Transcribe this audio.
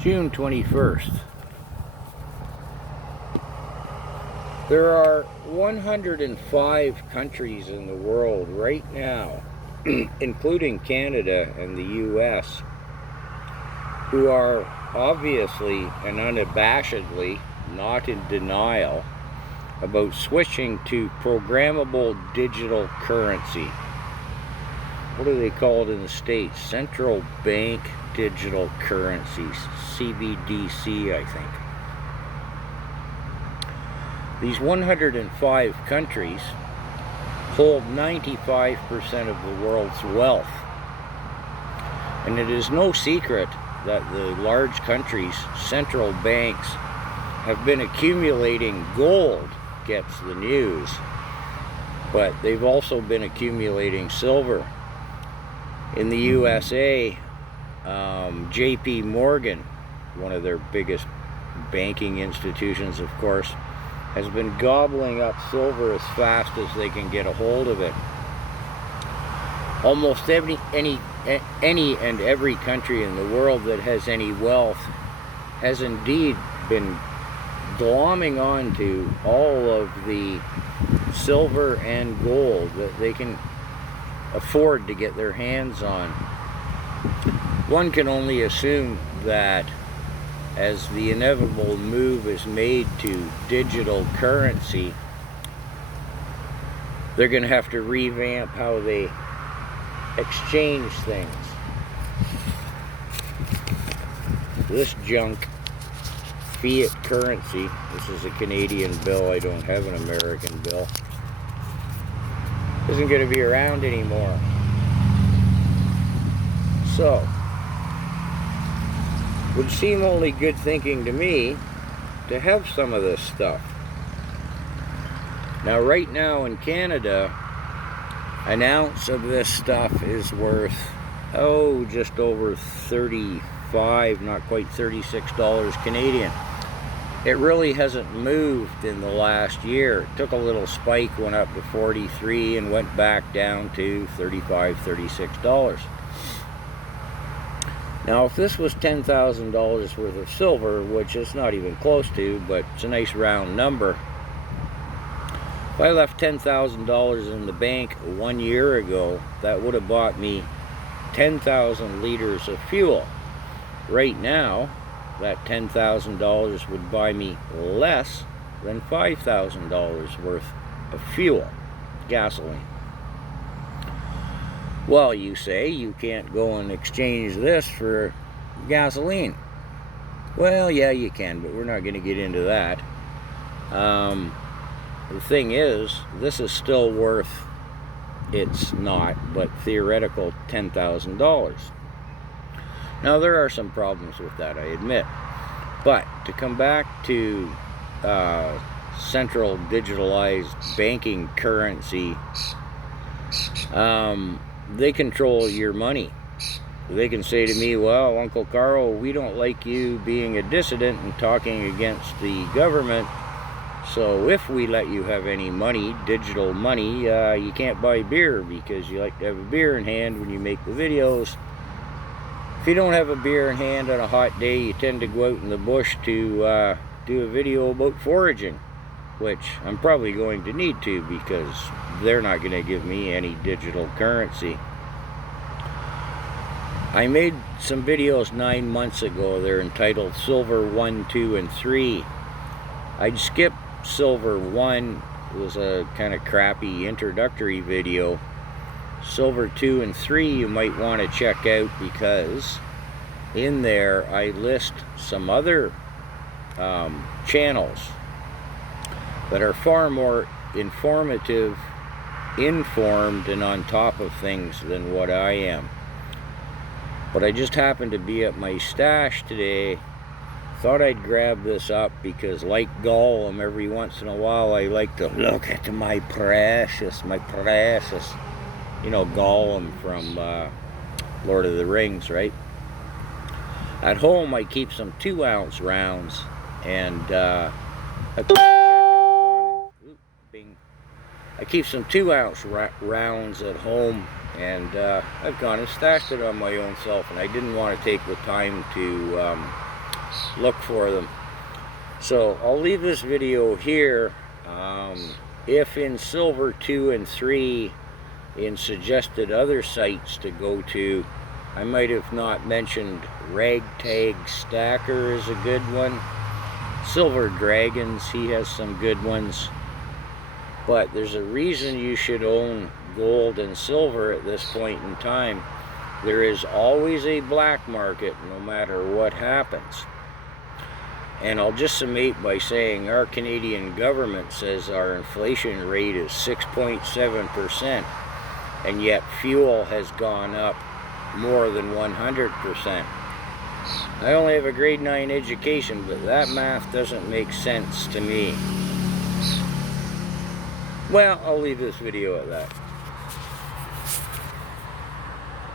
June 21st. There are 105 countries in the world right now, including Canada and the US, who are obviously and unabashedly not in denial about switching to programmable digital currency. What do they call it in the States? Central Bank Digital Currencies, CBDC, I think. These 105 countries hold 95% of the world's wealth. And it is no secret that the large countries' central banks have been accumulating gold, gets the news, but they've also been accumulating silver. In the USA, JP Morgan, one of their biggest banking institutions, of course, has been gobbling up silver as fast as they can get a hold of it. Almost any and every country in the world that has any wealth has indeed been glomming on to all of the silver and gold that they can afford to get their hands on. One can only assume that as the inevitable move is made to digital currency, they're going to have to revamp how they exchange things. This junk, fiat currency, this is a Canadian bill, I don't have an American bill, isn't going to be around anymore. So, would seem only good thinking to me to have some of this stuff. Now, right now in Canada, an ounce of this stuff is worth, just over 35, not quite $36 Canadian. It really hasn't moved in the last year. It took a little spike, went up to 43 and went back down to $35, $36. Now, if this was $10,000 worth of silver, which it's not even close to, but it's a nice round number, if I left $10,000 in the bank 1 year ago, that would have bought me 10,000 liters of fuel. Right now, that $10,000 would buy me less than $5,000 worth of fuel, gasoline. Well, you say you can't go and exchange this for gasoline. Well, yeah, you can, but we're not going to get into that. The thing is, this is still worth, it's not, but theoretical $10,000. Now, there are some problems with that, I admit. But to come back to central digitalized banking currency, they control your money. They can say to me, well, Uncle Carl, we don't like you being a dissident and talking against the government, so if we let you have any money, digital money, you can't buy beer because you like to have a beer in hand when you make the videos. If you don't have a beer in hand on a hot day, you tend to go out in the bush to do a video about foraging, which I'm probably going to need to because they're not going to give me any digital currency. I made some videos 9 months ago. They're entitled Silver 1, 2, and 3. I'd skip Silver 1. It was a kind of crappy introductory video. Silver 2 and 3 you might want to check out because in there I list some other channels that are far more informative, informed, and on top of things than what I am. But I just happened to be at my stash today. Thought I'd grab this up because, like Gollum, every once in a while I like to look at my precious, you know, Gollum from Lord of the Rings, right? At home I keep some 2-ounce rounds, and I keep some 2-ounce rounds at home, and I've gone and stashed it on my own self, and I didn't want to take the time to look for them. So I'll leave this video here. If in silver 2 and 3, in suggested other sites to go to, I might have not mentioned Ragtag Stacker is a good one. Silver Dragons, he has some good ones. But there's a reason you should own gold and silver at this point in time. There is always a black market no matter what happens. And I'll just summate by saying our Canadian government says our inflation rate is 6.7%, and yet fuel has gone up more than 100%. I only have a grade 9 education, but that math doesn't make sense to me. Well, I'll leave this video at that.